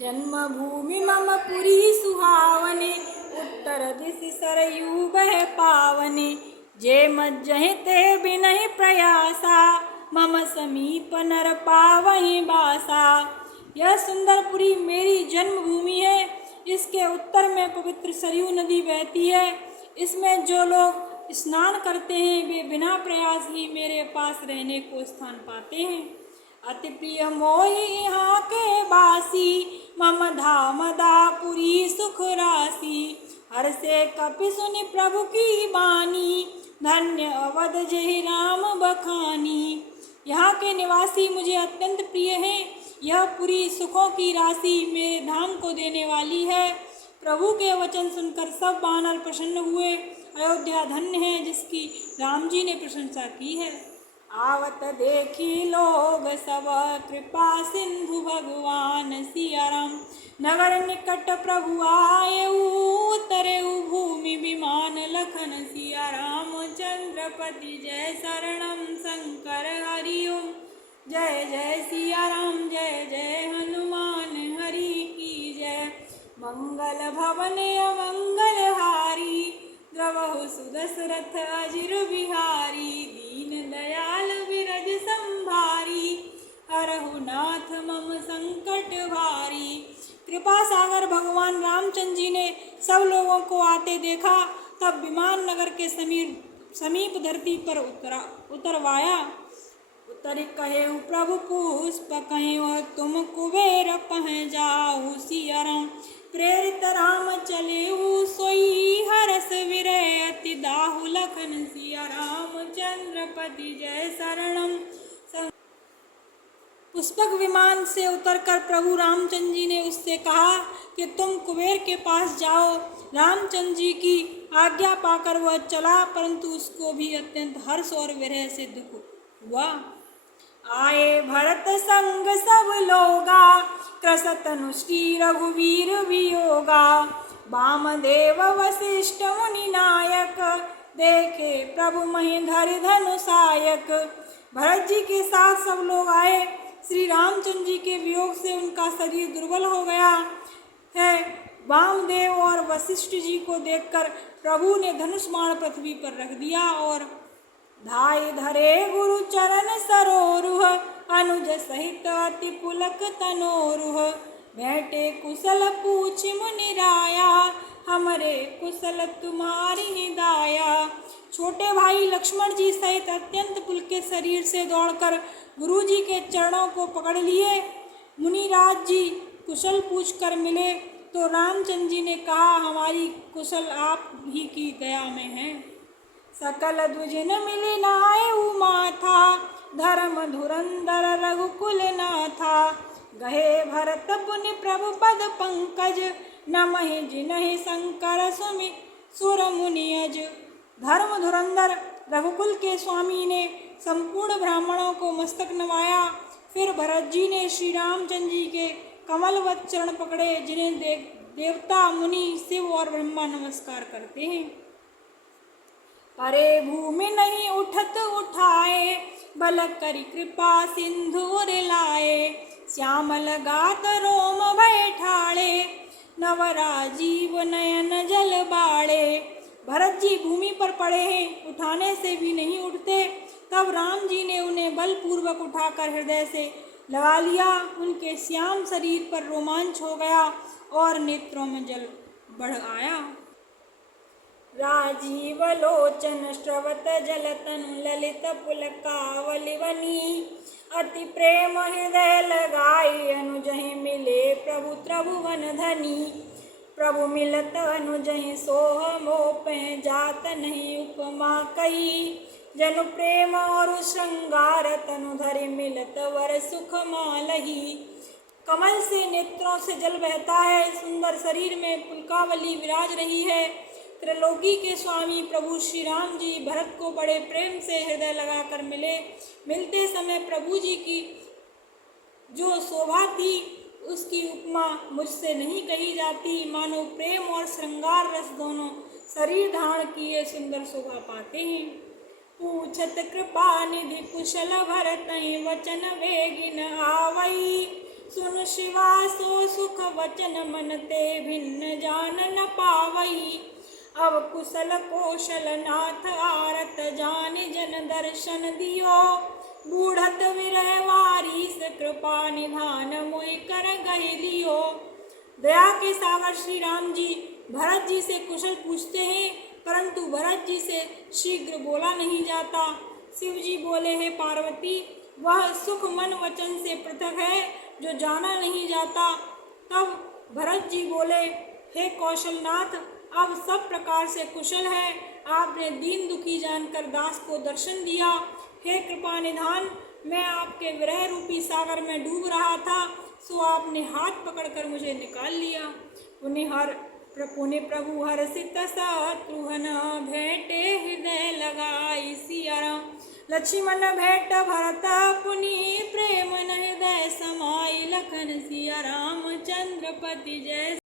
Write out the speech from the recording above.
जन्मभूमि मम पुरी सुहावने, उत्तर दिशि सरयू बह पावने। जे मज्जहि ते बिनहि प्रयासा, मम समीप नर पावहि बासा। यह सुंदरपुरी मेरी जन्मभूमि है। इसके उत्तर में पवित्र सरयू नदी बहती है। इसमें जो लोग स्नान करते हैं वे बिना प्रयास ही मेरे पास रहने को स्थान पाते हैं। अति प्रिय मोहि यहाँ के बासी, मम धाम दापुरी सुख राशि। हर से कपि सुनि प्रभु की बानी, धन्य अवध जहि राम बखानी। यहाँ के निवासी मुझे अत्यंत प्रिय हैं। यह पूरी सुखों की राशि मेरे धाम को देने वाली है। प्रभु के वचन सुनकर सब वानर प्रसन्न हुए। अयोध्या धन्य है जिसकी राम जी ने प्रशंसा की है। आवत देखी लोग सब, कृपा सिंधु भगवान सिया राम। नगर निकट प्रभु आए, उतरे भूमि विमान लखन सिया राम। चंद्रपति जय शरणम शंकर हरि ओम। जय जय सिया राम, जय जय हनुमान हरि की जय। मंगल भवन अमंगल हारी, द्रवहु सुदशरथ अजिर बिहारी। दीन दयाल विरज संभारी, हरहु नाथ मम संकट भारी। कृपा सागर भगवान रामचंद्र जी ने सब लोगों को आते देखा। तब विमान नगर के समीप धरती पर उतरवाया। उतरि कहेउ प्रभु पुष्प कहेउ, तुम कुबेर पह जाऊ सिया राम। प्रेरित राम चलेऊ, सोई हरस विरय अति दाहु लखन सिया राम। चंद्रपति जय शरणम। पुष्पक विमान से उतरकर प्रभु रामचंद्र जी ने उससे कहा कि तुम कुबेर के पास जाओ। रामचंद्र जी की आज्ञा पाकर वह चला, परंतु उसको भी अत्यंत हर्ष और विरह से दुख हुआ। आए भरत संग सब लोगा, कृस तनु श्री रघुवीर वियोगा। वामदेव वशिष्ठ मुनि नायक, देखे प्रभु महीधर धनुषायक। भरत जी के साथ सब लोग आए। श्री रामचंद्र जी के वियोग से उनका शरीर दुर्बल हो गया है। वामदेव और वशिष्ठ जी को देखकर प्रभु ने धनुष बाण पृथ्वी पर रख दिया और धाई धरे गुरु चरण सरोरुह। अनुज सहित अति पुलक तनोरुह, बैठे कुशल पूछ मुनि राया। हमरे कुशल तुम्हारी दाया। छोटे भाई लक्ष्मण जी सहित अत्यंत पुलकित शरीर से दौड़कर गुरु जी के चरणों को पकड़ लिए। मुनिराज जी कुशल पूछकर मिले तो रामचंद्र जी ने कहा, हमारी कुशल आप ही की दया में है। सकल द्विजन मिले नायु माथा, धर्म धुरंधर रघुकुल नाथा। गहे भरत पुनि प्रभु पद पंकज, नमहि जिनहि शंकर सुमि सुर मुनियज। धर्म धुरंधर रघुकुल के स्वामी ने संपूर्ण ब्राह्मणों को मस्तक नवाया। फिर भरत जी ने श्री रामचंद्र जी के कमलवत चरण पकड़े, जिन्हें देवता मुनि शिव और ब्रह्मा नमस्कार करते हैं। परे भूमि नहीं उठत उठाए, बल करी कृपा सिंधु लाए। श्यामल गात रोम बैठाड़े, नवराजीव नयन जल बाड़े। भरत जी भूमि पर पड़े हैं, उठाने से भी नहीं उठते। तब राम जी ने उन्हें बलपूर्वक उठाकर हृदय से लगा लिया। उनके श्याम शरीर पर रोमांच हो गया और नेत्रों में जल बढ़ आया। राजीव लोचन श्रवत जल तनु, ललित पुलकावली बनी। अति प्रेम हृदय लगाई, अनुजहि मिले प्रभु त्रिभुवन धनी। प्रभु मिलत अनुजहि सोह मोह, जात नहीं उपमा कही। जनु प्रेम और श्रृंगार, तनु धरि मिलत वर सुख मालही। कमल से नेत्रों से जल बहता है, सुंदर शरीर में पुलकावली विराज रही है। त्रिलोकी के स्वामी प्रभु श्री राम जी भरत को बड़े प्रेम से हृदय लगाकर मिले। मिलते समय प्रभु जी की जो शोभा थी उसकी उपमा मुझसे नहीं कही जाती। मानो प्रेम और श्रृंगार रस दोनों शरीर धारण किए सुंदर शोभा पाते हैं। पूछत कृपा निधि कुशल भरत, वचन वेगिन आवई। सुन शिवा सो सुख वचन मन ते भिन्न जान न पावई। अब कुशल कौशल नाथ आरत जान जन दर्शन दियो। बूढ़त विरह वारीस कृपा निधान मोहि कर गहि लियो। दया के सागर श्री राम जी भरत जी से कुशल पूछते हैं, परंतु भरत जी से शीघ्र बोला नहीं जाता। शिव जी बोले, हे पार्वती, वह सुख मन वचन से पृथक है जो जाना नहीं जाता। तब भरत जी बोले, हे कौशलनाथ, अब सब प्रकार से कुशल है। आपने दीन दुखी जानकर दास को दर्शन दिया। हे कृपा निधान, मैं आपके विरह रूपी सागर में डूब रहा था, सो आपने हाथ पकड़कर मुझे निकाल लिया। पुण्य प्रभु हर्षित शत्रुघ्न भेंटे हृदय लगाई सिया राम। लक्ष्मण भेंट भरत पुनि प्रेम न हृदय समाई। लखन सिया रामचंद्र पति जय